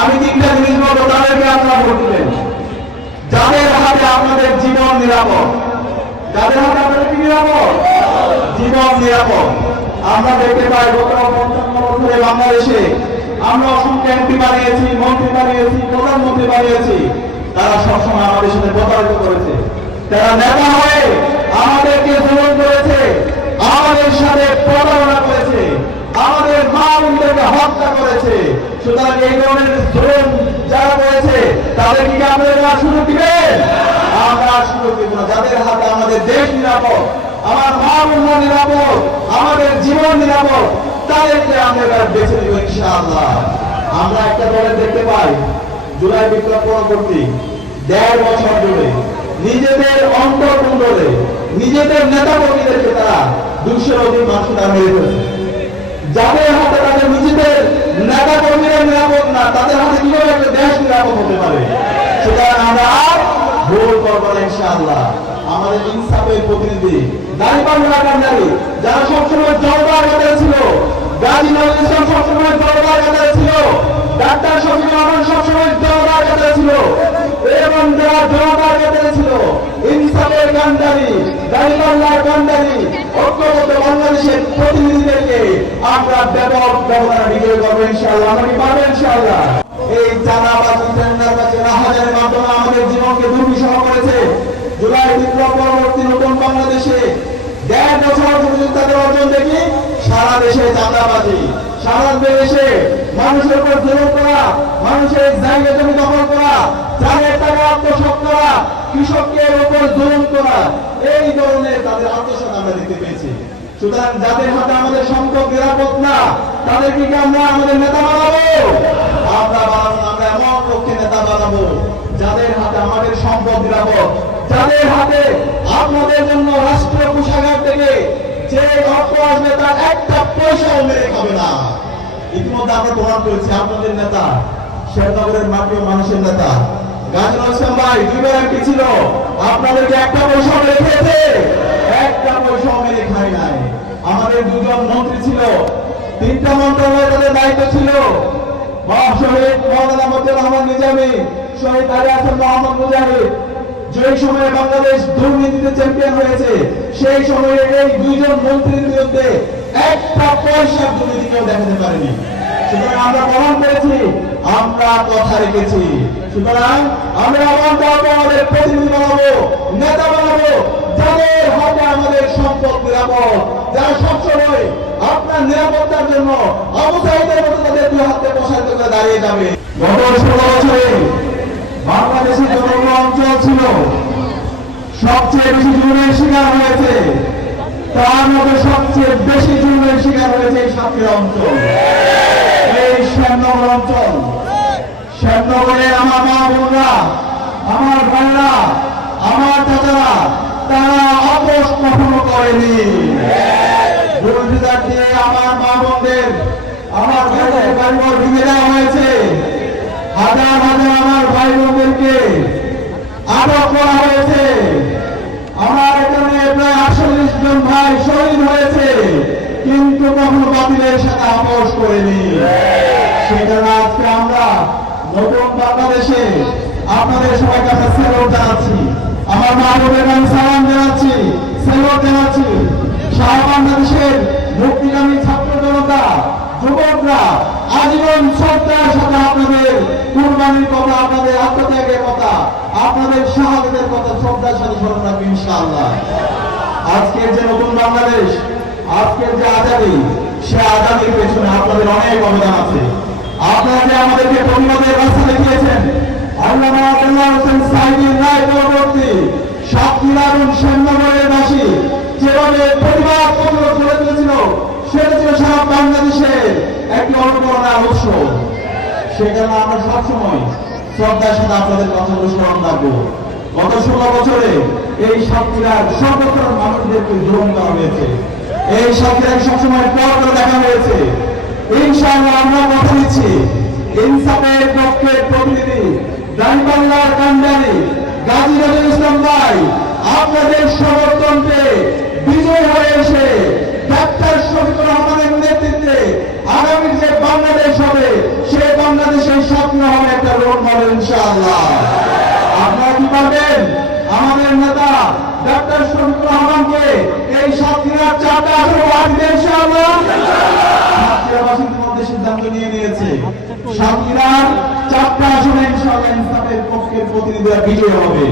আমি তিনটা জিনিস বলবো, তাদেরকে আপনারা ভোট দিবেন যাদের হাতে আপনাদের জীবন নিরাপদ। যাদের হাতে আপনাদের কি নিরাপদ? জীবন নিরাপদ। আমরা দেখতে পাই গত ৫৫ বছরে বাংলাদেশে আমরা অসংখ্য এমপি বানিয়েছি, মন্ত্রী বানিয়েছি, প্রধানমন্ত্রী বানিয়েছি। তারা সবসময় আমাদের সাথে প্রতারিত করেছে। তারা নেতা হয়ে আমাদেরকে জুলুম করেছে, আমাদের সাথে প্রতারণা করেছে, আমাদের মা বোনদেরকে হত্যা করেছে। সুতরাং এই ধরনের জুলুম যারা করেছে তাদেরকে কি আপনারা সুযোগ দিবেন? আমরা সুযোগ দিব না। যাদের হাতে আমাদের দেশ নিরাপদ, আমার মা বোনরা নিরাপদ, আমাদের জীবন নিরাপদ, তাদেরকে আমরা বেছে দিব ইনশাআল্লাহ। আমরা একটা দলে দেখতে পাই জুলাই বিপ্লব পরবর্তী ১.৫ বছর ধরে নিজেদের অন্তর্কুণ্ডলে নিজেদের নেতা কর্মীদেরকে তারা ২০০ অধিক মানুষ তারা মেরে ফেলেছে। যাদের হাতে তাদের নিজেদের নেতা কর্মীরা নিরাপদ না, তাদের হাতে কিভাবে একটা দেশ নিরাপদ হতে পারে? সুতরাং আমরা ভুল করবো না ইনশাআল্লাহ। আমাদের ইনসাফের প্রতিনিধি দাঁড়িপাল্লা কান্ডারি, যারা সবসময় জলদার কাতারে ছিল, গাজী নজরুল ইসলাম সবসময় জলদার কাতারে ছিল, ডাক্তার শফিকুর রহমান সবসময় জলদার কাতারে ছিল, এবং যারা জলদার কাতারে ছিল, ইনসাফের কান্ডারি, দাঁড়িপাল্লার কান্ডারি, ঐক্যবদ্ধ বাংলাদেশের প্রতিনিধিদেরকে আমরা ব্যাপক ব্যবধান বিজয় করবো ইনশাআল্লাহ। আমরা কি পারবো ইনশাআল্লাহ? এই চাঁদাবাজি, টেন্ডারবাজি, রাহাজানের মাধ্যমে আমাদের জীবনকে দুর্বিষহ করেছে। জুলাই বিপ্লব পরবর্তী নতুন বাংলাদেশে ১.৫ বছর তাদের অর্জন দেখি সারা দেশে চাঁদাবাজি, সারা দেশে মানুষের উপর জুলুম করা, মানুষের জায়গা জমি দখল করা, চালের টাকা আত্মসাৎ করা, কৃষকের উপর জুলুম করা, এই ধরনের তাদের আত্মসাৎ আমরা দেখতে পেয়েছি। সুতরাং যাদের হাতে আমাদের সম্পদ নিরাপদ না, তাদেরকে কি আমরা আমাদের নেতা বানাবো? আমরা বানাবো না। আমরা এমন লোককে নেতা বানাবো যাদের হাতে আমাদের সম্পদ নিরাপদ, যাদের হাতে আপনাদের জন্য রাষ্ট্রীয় কোষাগার থেকে যে অর্থ আসবে তার একটা পয়সাও মেরে খাবে না। ইতিমধ্যে আমরা প্রমাণ করেছি আপনাদের নেতা শেরনগরের মাটি ও মানুষের নেতা গাজী নজরুল ইসলাম ভাই ২ বার এমপি ছিল, আপনাদেরকে একটা পয়সাও মেরে খেয়েছে? একটা পয়সাও মেরে খায় নাই। আমাদের ২জন মন্ত্রী ছিল, ৩টা মন্ত্রণালয়ে তাদের দায়িত্ব ছিল। শহীদ মওলানা মতিউর রহমান নিজামী, শহীদ আলী হাসান মোহাম্মদ মুজাহিদ, যেই সময়ে বাংলাদেশ দুর্নীতিতে চ্যাম্পিয়ন হয়েছে, সেই সময়ে এই ২জন মন্ত্রীর বিরুদ্ধে একটা পয়সা দুর্নীতি কেউ দেখাতে পারেনি। সুতরাং আমরা প্রমাণ করেছি, আমরা কথা রেখেছি। সুতরাং আমরা আমাদের প্রতিনিধি বানাবো, নেতা বানাবো, যাদের হাতে আমাদের সম্পদ নিরাপদ, যারা সবসময় আপনার নিরাপত্তার জন্য আবু সাঈদের মতো তাদের ২ হাতে প্রসারিত করে দাঁড়িয়ে যাবে। গত ১৬ বছরে বাংলাদেশের যতগুলো অঞ্চল ছিল সবচেয়ে বেশি জুলুমের শিকার হয়েছে, তার মধ্যে সবচেয়ে বেশি জুলুমের শিকার হয়েছে এই সাতক্ষীরা অঞ্চল, এই শ্যামনগর অঞ্চল। শ্যামনগরে আমার মা বোনরা, আমার ভাইরা, আমার চাচারা, তারা আপোষ কখনো করেনি। বিরোধিতা দিয়ে আমার মা বোনদের, আমার ভাইদের বাড়িঘর ভেঙে দেওয়া হয়েছে। হাজার হাজার আমার ভাই বোনদেরকে আটক করা হয়েছে। আমার এখানে প্রায় ৪৮ জন ভাই শহীদ হয়েছে, কিন্তু কখনো বাতিলের সাথে আপোষ করেনি। সেখানে আজকে আমরা নতুন বাংলাদেশে আপনাদের সবাইকে আমরা স্যালুট জানাচ্ছি, আমার মা বোনদের আমি সালাম জানাচ্ছি, স্যালুট জানাচ্ছি। সারা বাংলাদেশের মুক্তিগামী ছাত্র জনতা, যুবকরা আজীবন শ্রদ্ধার সাথে আপনাদের কুরবানির কথা, আপনাদের আত্মত্যাগের কথা, আপনাদের শাহাদাতের কথা শ্রদ্ধার সাথে স্মরণ রাখবেন ইনশাআল্লাহ। আজকের যে নতুন বাংলাদেশ, আজকের যে আজাদী, সে আজাদীর পেছনে আপনাদের অনেক অবদান আছে। আপনারা যে আমাদেরকে প্রতিবাদের রাস্তা দেখিয়েছেন, আল্লামা আব্দুল্লাহ হোসেন সাঈদীর রায় পরবর্তী সাতক্ষীরা এবং শ্যামনগরের বাসী যেভাবে প্রতিবাদ প্রতিরোধ করে তুলেছিল, সেটা ছিল সারা বাংলাদেশের একটি অনুপ্রেরণার উৎস। সেখানে আমরা সবসময় শ্রদ্ধার সাথে আপনাদের কথাগুলো স্মরণ রাখবো। গত ১৬ বছরে এই সাতক্ষীরার সর্বস্তরের মানুষদেরকে জুলুম করা হয়েছে, এই সাতক্ষীরাকে সবসময় পর করে দেখা হয়েছে। ইনশাআল্লাহ আমরা কথা দিচ্ছি, ইনসাফের পক্ষের প্রতিনিধি দাঁড়িপাল্লার কান্ডারি গাজী নজরুল ইসলাম ভাই আপনাদের সমর্থনকে বিজয় হয়ে এসে ডাক্তার শফিকুর রহমানের নেতৃত্বে আগামী যে বাংলাদেশ হবে সেই বাংলাদেশের স্বপ্ন হবে একটা রোল মডেল ইনশাআল্লাহ। আপনারা কি পারবেন আমাদের নেতা ডক্টর শফিকুর রহমানকে এই সাতক্ষীরার 4টা আসন দিতে ইনশাআল্লাহ? সাতক্ষীরাবাসীর মধ্যে সিদ্ধান্ত নিয়ে নিয়েছে সাতক্ষীরার 4টা আসনে ইনশাআল্লাহ ইনসাফের পক্ষের প্রতিনিধিরা বিজয়ী হবে।